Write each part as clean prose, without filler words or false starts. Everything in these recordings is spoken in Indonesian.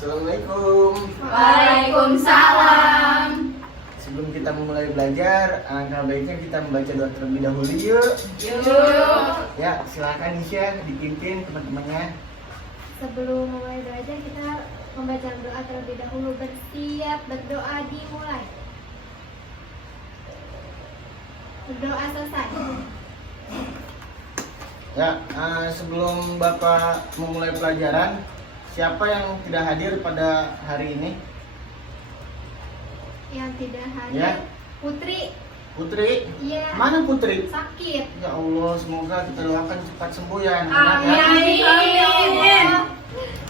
Assalamualaikum. Waalaikumsalam. Sebelum kita memulai belajar, alangkah baiknya kita membaca doa terlebih dahulu yuk. Yuk. Ya, silakan Nisha dipimpin teman-temannya. Sebelum mulai belajar kita membaca doa terlebih dahulu. Bersiap berdoa dimulai. Berdoa selesai. Ya, sebelum Bapak memulai pelajaran, siapa yang tidak hadir pada hari ini? Yang tidak hadir Ya. Putri. Putri? Iya. Mana Putri? Sakit. Ya Allah, semoga kita doakan cepat sembuh ya anak-anak. ya. Amin.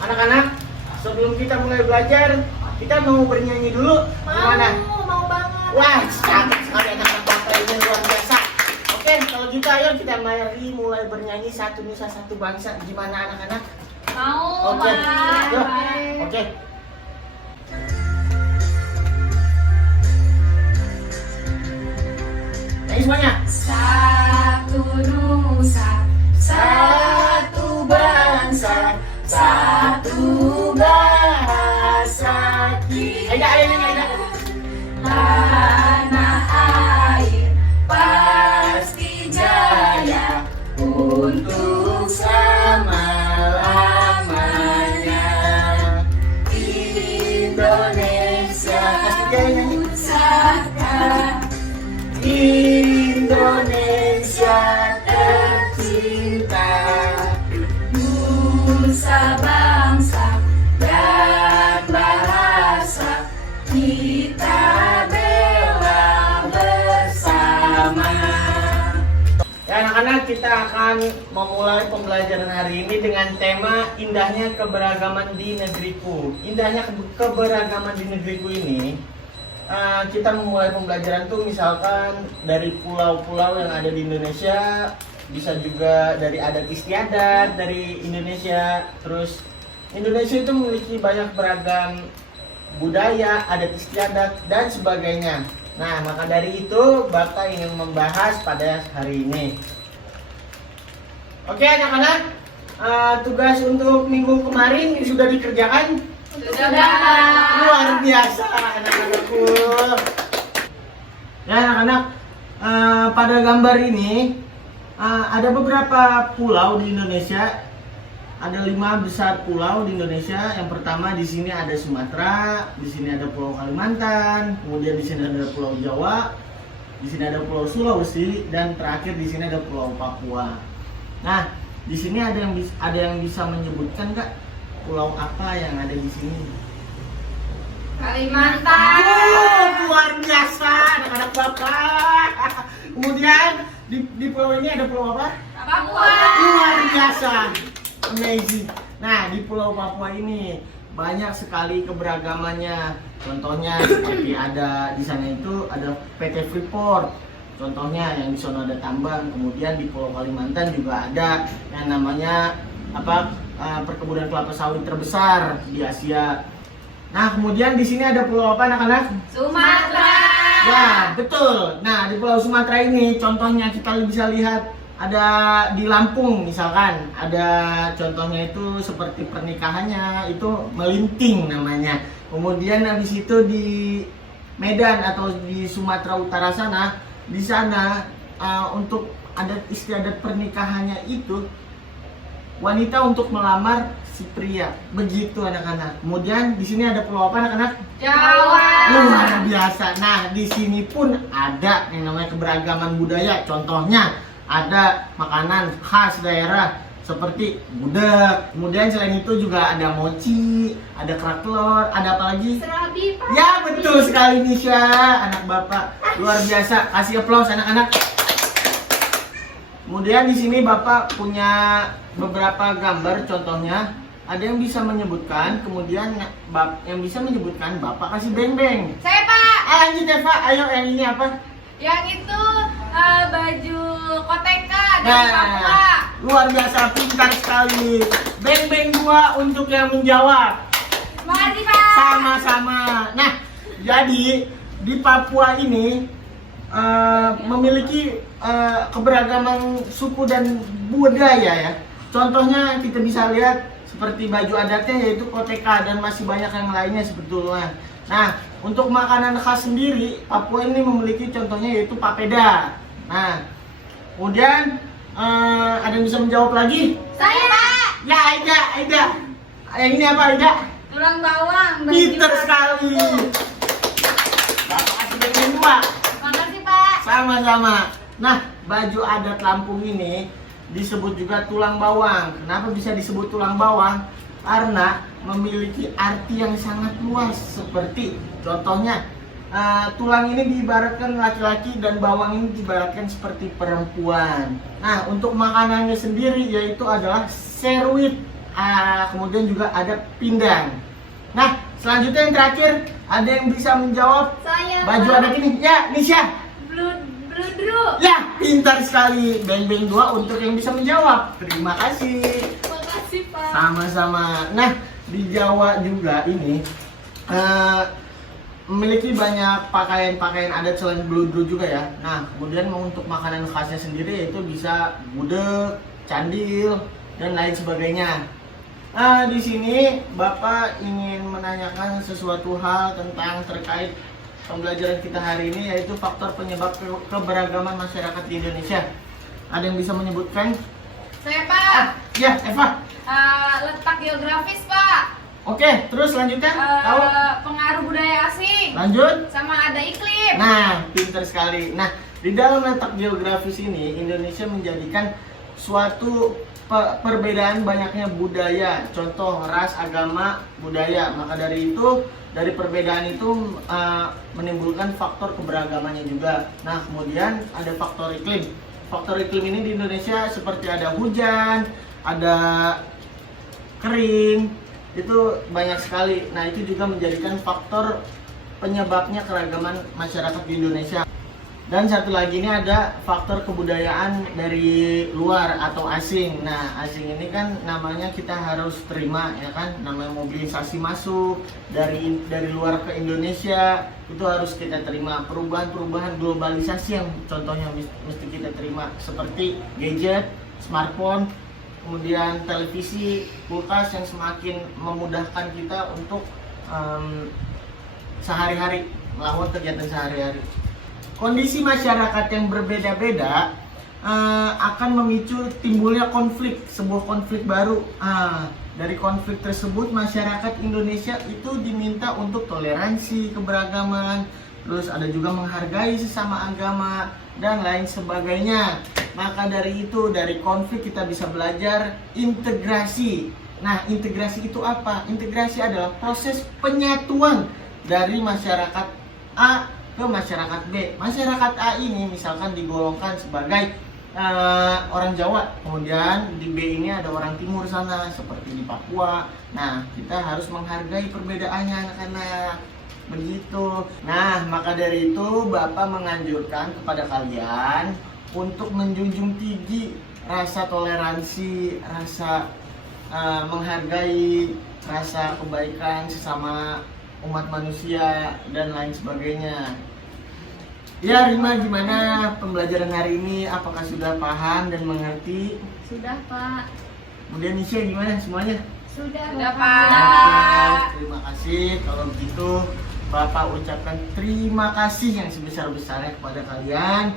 Anak-anak, sebelum kita mulai belajar, kita mau bernyanyi dulu. Gimana? Mau banget. Wah, cantik sekali anak-anak Bapak ini luar biasa. Oke, kalau gitu ayo kita mari mulai bernyanyi Satu Nusa Satu Bangsa. Gimana anak-anak? Mau, Oke. Mak. Yuk. Oke. Ayo semuanya. Satu nusa, satu bangsa, satu bahasa kita. Aida, Aida. Tanah air pasti jaya untuk selama-lamanya. Indonesia pusaka, Indonesia tercinta, nusa bangsa dan bahasa kita bela bersama. Ya anak-anak, kita akan memulai pembelajaran hari ini dengan tema indahnya keberagaman di negeriku. Indahnya keberagaman di negeriku ini, kita memulai pembelajaran tuh misalkan dari pulau-pulau yang ada di Indonesia, bisa juga dari adat istiadat dari Indonesia. Terus Indonesia itu memiliki banyak beragam budaya, adat istiadat dan sebagainya. Nah, maka dari itu Bapak ingin membahas pada hari ini. Oke anak-anak, tugas untuk minggu kemarin sudah dikerjakan? Sudah. Luar biasa anak-anakku. Ya anak-anak, pada gambar ini ada beberapa pulau di Indonesia. Ada 5 besar pulau di Indonesia. Yang pertama di sini ada Sumatera, di sini ada Pulau Kalimantan, kemudian di sini ada Pulau Jawa, di sini ada Pulau Sulawesi, dan terakhir di sini ada Pulau Papua. Nah, di sini ada yang bisa menyebutkan Kak, pulau apa yang ada di sini? Kalimantan. Luar biasa anak-anak Bapak. Kemudian di pulau ini ada pulau apa? Papua. Luar biasa, amazing. Nah, di Pulau Papua ini banyak sekali keberagamannya. Contohnya seperti ada di sana itu ada PT Freeport. Contohnya yang di sana ada tambang. Kemudian di Pulau Kalimantan juga ada yang namanya perkebunan kelapa sawit terbesar di Asia. Nah, kemudian di sini ada pulau apa anak-anak? Sumatera. Ya, betul. Nah, di Pulau Sumatera ini contohnya kita bisa lihat ada di Lampung misalkan, ada contohnya itu seperti pernikahannya itu melinting namanya. Kemudian habis itu di Medan atau di Sumatera Utara sana, di sana untuk adat istiadat pernikahannya itu wanita untuk melamar si pria. Begitu anak-anak. Kemudian di sini ada pulau apa anak-anak? Jawa. Luar biasa. Nah, di sini pun ada yang namanya keberagaman budaya. Contohnya ada makanan khas daerah seperti gudeg. Kemudian selain itu juga ada mochi, ada kerak telur, ada apa lagi? Serabi, Pak. Ya, betul sekali Nisha, anak Bapak. Luar biasa. Kasih aplaus anak-anak. Kemudian di sini Bapak punya beberapa gambar contohnya. Ada yang bisa menyebutkan, kemudian yang bisa menyebutkan Bapak kasih beng-beng. Saya, Pak. Lanjut Eva, ayo yang ini apa? Yang itu baju koteka dari Papua. Luar biasa, pintar sekali. Beng-beng dua untuk yang menjawab. Terima kasih, Pak. Sama-sama. Nah, jadi di Papua ini memiliki keberagaman suku dan budaya ya. Contohnya kita bisa lihat seperti baju adatnya yaitu koteka dan masih banyak yang lainnya sebetulnya. Nah, untuk makanan khas sendiri, Papua ini memiliki contohnya yaitu papeda. Nah, kemudian ada yang bisa menjawab lagi? Saya, Pak. Ya, Aida. Yang ini apa, Aida? Tulang bawang. baju Pinter khas. sekali. Bapak kasih bagian 2. Makasih, Pak. Sama-sama. Nah, baju adat Lampung ini disebut juga tulang bawang. Kenapa bisa disebut tulang bawang? Karena memiliki arti yang sangat luas. Seperti contohnya, tulang ini diibaratkan laki-laki dan bawang ini diibaratkan seperti perempuan. Nah, untuk makanannya sendiri yaitu adalah seruit. Kemudian juga ada pindang. Nah, selanjutnya yang terakhir, ada yang bisa menjawab Saya, baju Pak. adat ini? Ya, Nisha. Bludru. Ya, pintar sekali. Beng-beng 2 untuk yang bisa menjawab. Terima kasih. Makasih, Pak. Sama-sama. Nah, di Jawa juga ini memiliki banyak pakaian-pakaian adat selain bludru juga ya. Nah, kemudian untuk makanan khasnya sendiri yaitu bisa gudeg, candil, dan lain sebagainya. Di sini Bapak ingin menanyakan sesuatu hal tentang terkait pembelajaran kita hari ini yaitu faktor penyebab keberagaman masyarakat di Indonesia. Ada yang bisa menyebutkan? Saya, Pak. Ya, Eva. Letak geografis, Pak. Oke, terus selanjutnya tahu? Pengaruh budaya asing. Lanjut. Sama ada iklim. Nah, pintar sekali. Nah, di dalam letak geografis ini Indonesia menjadikan suatu perbedaan banyaknya budaya, contoh ras, agama, budaya. Maka dari itu, dari perbedaan itu menimbulkan faktor keberagamannya juga. Nah, kemudian ada faktor iklim. Faktor iklim ini di Indonesia seperti ada hujan, ada kering, itu banyak sekali. Nah, itu juga menjadikan faktor penyebabnya keragaman masyarakat di Indonesia. Dan satu lagi ini ada faktor kebudayaan dari luar atau asing. Nah, asing ini kan namanya kita harus terima ya kan, namanya mobilisasi masuk dari luar ke Indonesia, itu harus kita terima. Perubahan-perubahan globalisasi yang contohnya mesti kita terima seperti gadget, smartphone, kemudian televisi, kulkas yang semakin memudahkan kita untuk sehari-hari melakukan kegiatan sehari-hari. Kondisi masyarakat yang berbeda-beda akan memicu timbulnya konflik, sebuah konflik baru. Dari konflik tersebut masyarakat Indonesia itu diminta untuk toleransi keberagaman, terus ada juga menghargai sesama agama dan lain sebagainya. Maka dari itu, dari konflik kita bisa belajar integrasi. Nah, integrasi itu apa? Integrasi adalah proses penyatuan dari masyarakat A ke masyarakat B. Masyarakat A ini misalkan digolongkan sebagai orang Jawa, kemudian di B ini ada orang timur sana seperti di Papua. Nah, kita harus menghargai perbedaannya anak-anak. Begitu. Nah, maka dari itu Bapak menganjurkan kepada kalian untuk menjunjung tinggi rasa toleransi, rasa menghargai, rasa kebaikan sesama umat manusia dan lain sebagainya. Ya, Rima, gimana pembelajaran hari ini? Apakah sudah paham dan mengerti? Sudah, Pak. Kemudian Nisha gimana semuanya? Sudah, Sudah, Bapak. Pak. Oke, terima kasih. Kalau begitu Bapak ucapkan terima kasih yang sebesar-besarnya kepada kalian.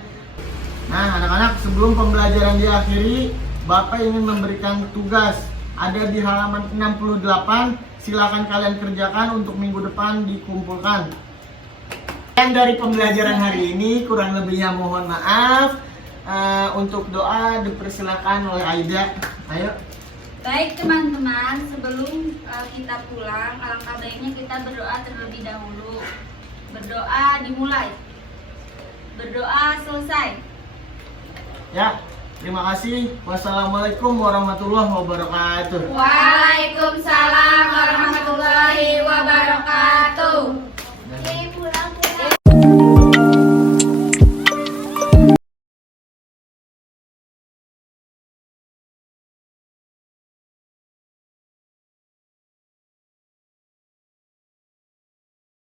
Nah, anak-anak, sebelum pembelajaran diakhiri, Bapak ingin memberikan tugas. Ada di halaman 68. Silakan kalian kerjakan, untuk minggu depan dikumpulkan. Dan dari pembelajaran hari ini kurang lebihnya mohon maaf. Untuk doa dipersilakan oleh Aida. Ayo. Baik teman-teman, sebelum kita pulang, alangkah baiknya kita berdoa terlebih dahulu. Berdoa dimulai. Berdoa selesai. Ya, terima kasih. Wassalamualaikum warahmatullahi wabarakatuh. Waalaikumsalam warahmatullahi